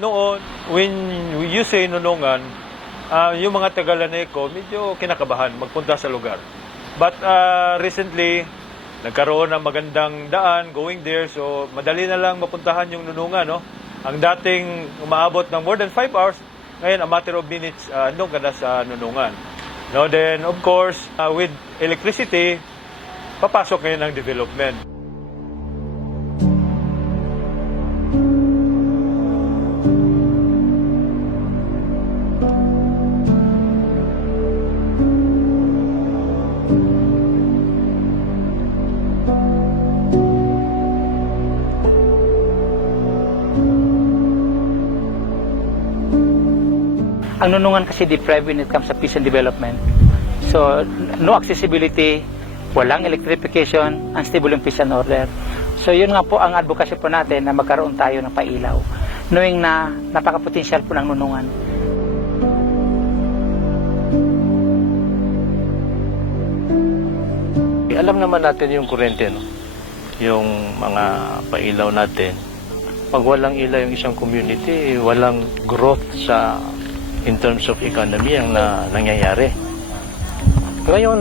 noon, when you say Nunungan, yung mga taga-Laneco, medyo kinakabahan magpunta sa lugar. But recently, nagkaroon ng magandang daan going there, so madali na lang mapuntahan yung Nunungan. No? Ang dating umaabot ng more than 5 hours, ngayon a matter of minutes, nung ka na sa Nunungan. No, then, of course, with electricity, papasok ngayon ang development. Ang Nunungan kasi deprived when it comes to peace and development. So, no accessibility, walang electrification, unstable yung peace and order. So, yun nga po ang advocacy po natin na magkaroon tayo ng pailaw, knowing na napaka-potential po ng Nunungan. Alam naman natin yung kuryente, no? Yung mga pailaw natin. Pag walang ilaw yung isang community, walang growth in terms of economy ang nangyayari. Ngayon,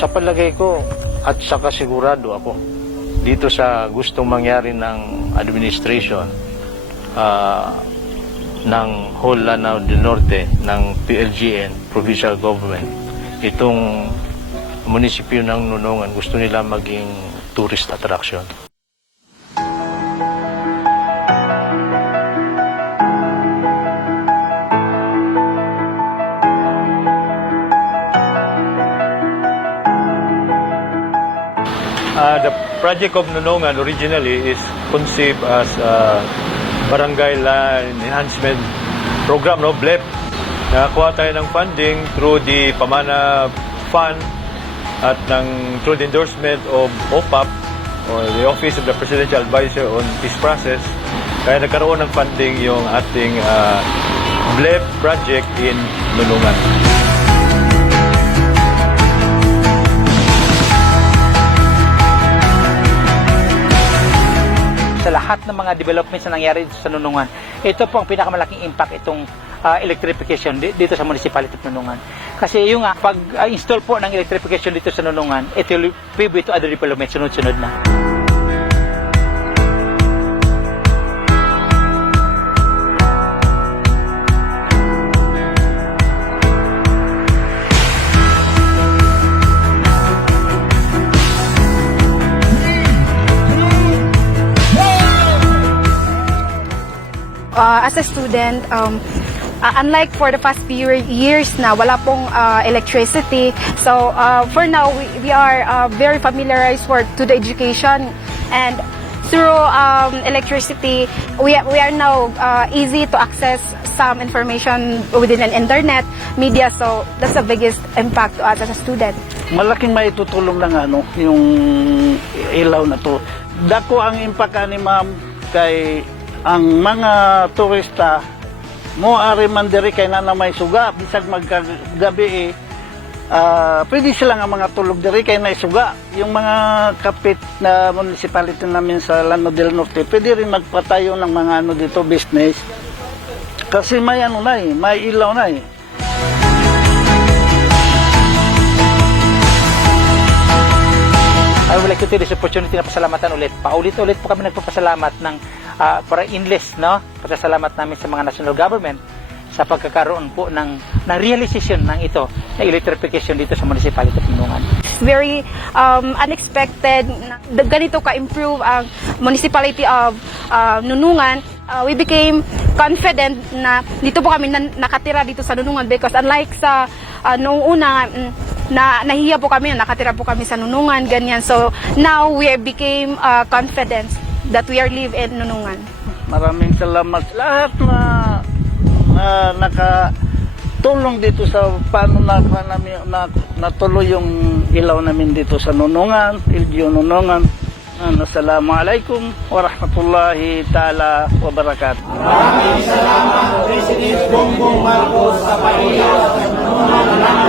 sa palagay ko at sa kasigurado ako, dito sa gustong mangyari ng administration ng whole Lanao del Norte, ng PLGN, Provincial Government, itong munisipyo ng Nunungan, gusto nila maging tourist attraction. The project of Nunungan originally is conceived as a barangay land enhancement program, no, BLEP. Nakakuha tayo ng funding through the Pamana Fund at through the endorsement of OPAP, or the Office of the Presidential Advisor on Peace Process. Kaya nagkaroon ng funding yung ating BLEP project in Nunungan. Sa lahat ng mga developments na nangyari dito sa Nunungan, ito po ang pinakamalaking impact itong electrification dito sa municipality of Nunungan. Kasi yung pag-install po ng electrification dito sa Nunungan, it will pave to other developments sunod-sunod na. As a student, unlike for the past few years na wala pong electricity, so for now we are very familiarized to the education, and through electricity we are now easy to access some information within an internet media, so that's the biggest impact to us as a student. Malaking maitutulong lang yung ilaw na to. Dako ang impact ni ma'am kay ang mga turista mo ari man diri kay na may suga bisag maggabi pwede sila nga mga tulog diri kay na suga. Yung mga kapit na municipality namin sa Lanao del Norte pwede rin magpatayo ng mga dito business kasi may may ilaw na eh. I would like to take this opportunity na pasalamatan ulit. Paulit-ulit po kami nagpapasalamat ng para endless, no? Pasasalamat namin sa mga national government sa pagkakaroon po ng realization ng ito na electrification dito sa municipality of Nunungan. It's very unexpected na ganito ka-improve ang municipality of Nunungan. We became confident na dito po kami nakatira dito sa Nunungan, because unlike sa noong una na nahiya po kami, nakatira po kami sa Nunungan, ganyan. So now we became confident that we are live in Nunungan. Maraming salamat lahat na nakatulong dito sa paano natuloy yung ilaw namin dito sa Nunungan, LGU Nunungan. Assalamualaikum warahmatullahi ta'ala wabarakatuh. Maraming salamat, President Bongbong Marcos, sa pailaw sa Nunungan.